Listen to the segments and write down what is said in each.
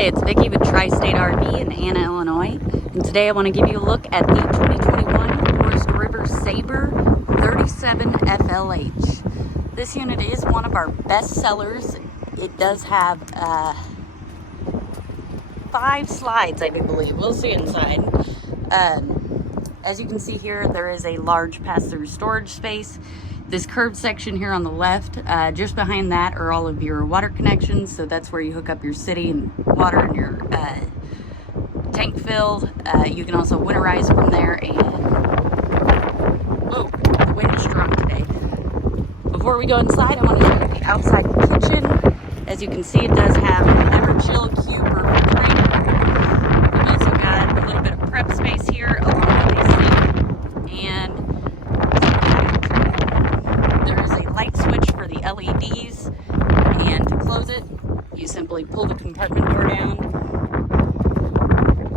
Hey, it's Vicki with Tri-State RV in Anna, Illinois, and today I want to give you a look at the 2021 Forest River Sabre 37 FLH. This unit is one of our best sellers. It does have 5 slides, I do believe. We'll see inside. As you can see here, there is a large pass-through storage space. This curved section here on the left, just behind that are all of your water connections. So that's where you hook up your city and water and your tank fill. You can also winterize from there. And whoa, the wind is strong today. Before we go inside, I want to show you the outside kitchen. As you can see, it does have an Ever-Chill cube refrigerator. We've also got a little bit of prep space here along with a sink and light switch for the LEDs, and to close it you simply pull the compartment door down,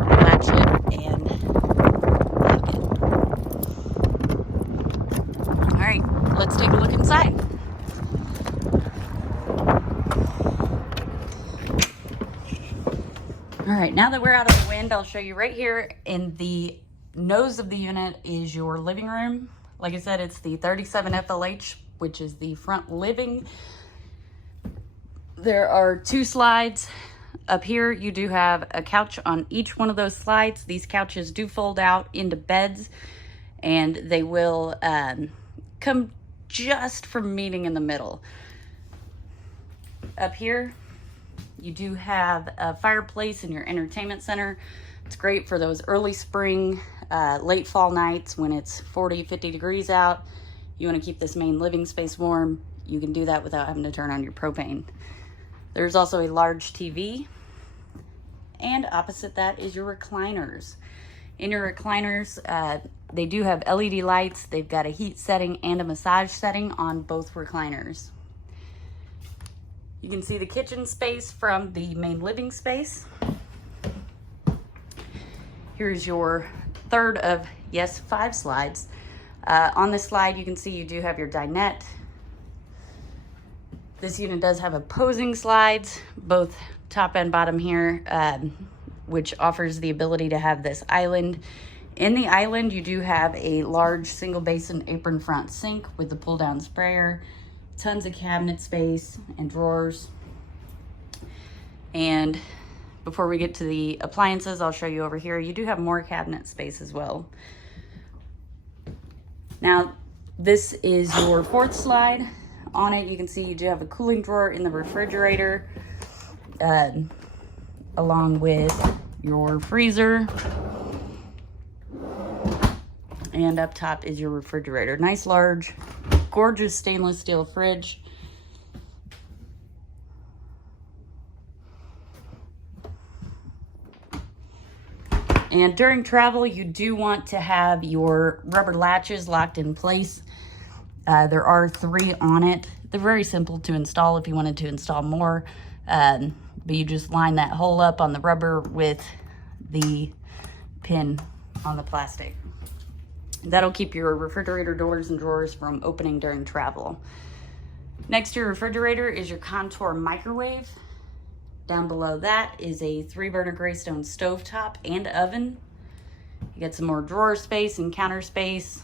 latch it, and lock it. Alright, let's take a look inside. Alright, now that we're out of the wind, I'll show you right here in the nose of the unit is your living room. Like I said, it's the 37 FLH, which is the front living. There are 2 slides. Up here, you do have a couch on each one of those slides. These couches do fold out into beds, and they will come just from meeting in the middle. Up here, you do have a fireplace in your entertainment center. It's great for those early spring, late fall nights when it's 40, 50 degrees out. You want to keep this main living space warm, you can do that without having to turn on your propane. There's also a large TV, and opposite that is your recliners. In your recliners, they do have LED lights. They've got a heat setting and a massage setting on both recliners. You can see the kitchen space from the main living space. Here's your third of, yes, 5 slides. On this slide, you can see you do have your dinette. This unit does have opposing slides, both top and bottom here, which offers the ability to have this island. In the island, you do have a large single basin apron front sink with the pull down sprayer, tons of cabinet space and drawers. And before we get to the appliances, I'll show you over here. You do have more cabinet space as well. Now, this is your 4th slide. On it, you can see you do have a cooling drawer in the refrigerator, along with your freezer. And up top is your refrigerator. Nice, large, gorgeous stainless steel fridge. And during travel, you do want to have your rubber latches locked in place. There are 3 on it. They're very simple to install if you wanted to install more. But you just line that hole up on the rubber with the pin on the plastic. That'll keep your refrigerator doors and drawers from opening during travel. Next to your refrigerator is your Contour microwave. Down below that is a 3-burner Greystone stovetop and oven. You get some more drawer space and counter space.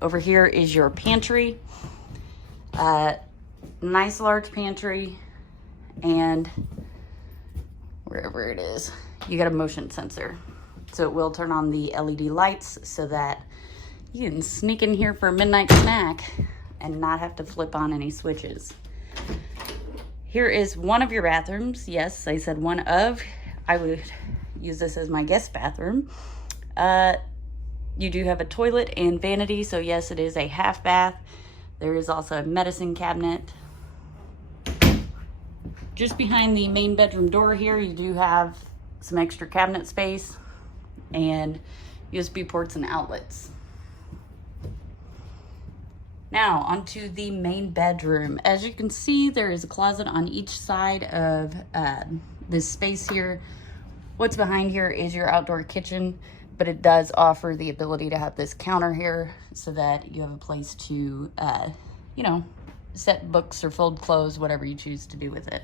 Over here is your pantry. Nice large pantry, and wherever it is, you got a motion sensor. So it will turn on the LED lights so that you can sneak in here for a midnight snack and not have to flip on any switches. Here is one of your bathrooms. Yes, I said one of. I would use this as my guest bathroom. You do have a toilet and vanity, so yes, it is a half bath. There is also a medicine cabinet. Just behind the main bedroom door here, you do have some extra cabinet space and USB ports and outlets. Now, onto the main bedroom. As you can see, there is a closet on each side of this space here. What's behind here is your outdoor kitchen, but it does offer the ability to have this counter here so that you have a place to, you know, set books or fold clothes, whatever you choose to do with it.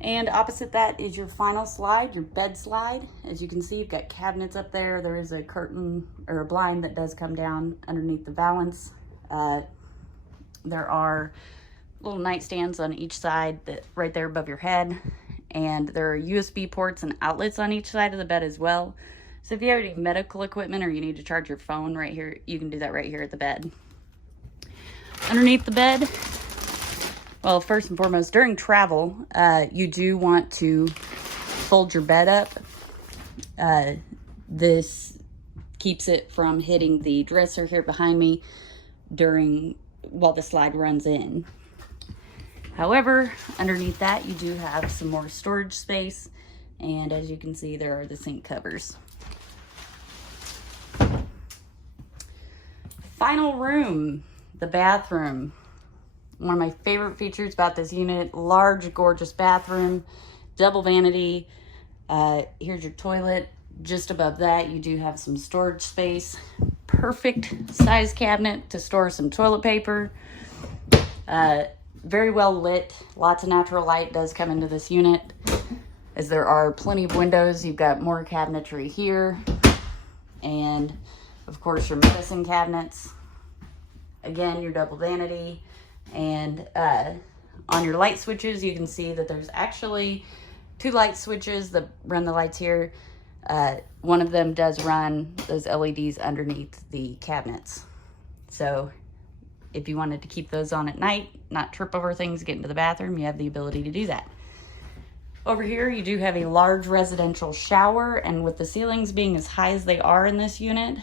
And opposite that is your final slide, your bed slide. As you can see, you've got cabinets up there. There is a curtain or a blind that does come down underneath the valance. There are little nightstands on each side that right there above your head. And there are USB ports and outlets on each side of the bed as well. So if you have any medical equipment or you need to charge your phone right here, you can do that right here at the bed. Underneath the bed, well, first and foremost, during travel, you do want to fold your bed up. This keeps it from hitting the dresser here behind me while the slide runs in. However, underneath that, you do have some more storage space. And as you can see, there are the sink covers. Final room, the bathroom. One of my favorite features about this unit, large, gorgeous bathroom, double vanity. Here's your toilet. Just above that, you do have some storage space. Perfect size cabinet to store some toilet paper. Very well lit. Lots of natural light does come into this unit. As there are plenty of windows, you've got more cabinetry here. And of course your medicine cabinets. Again, your double vanity. And on your light switches, you can see that there's actually 2 light switches that run the lights here. One of them does run those LEDs underneath the cabinets. So if you wanted to keep those on at night, not trip over things, get into the bathroom, you have the ability to do that. Over here, you do have a large residential shower, and with the ceilings being as high as they are in this unit,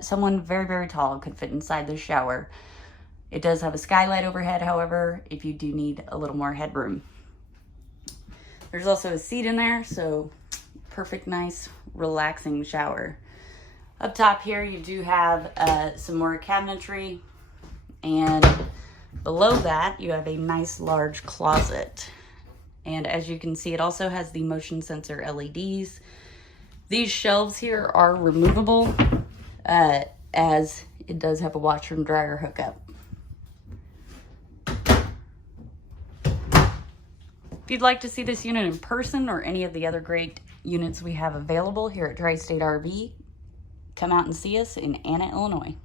someone very, very tall could fit inside the shower. It does have a skylight overhead, however, if you do need a little more headroom. There's also a seat in there, so perfect, nice, relaxing shower. Up top here, you do have some more cabinetry, and below that, you have a nice large closet. And as you can see, it also has the motion sensor LEDs. These shelves here are removable, as it does have a washer and dryer hookup. If you'd like to see this unit in person or any of the other great units we have available here at Tri-State RV, come out and see us in Anna, Illinois.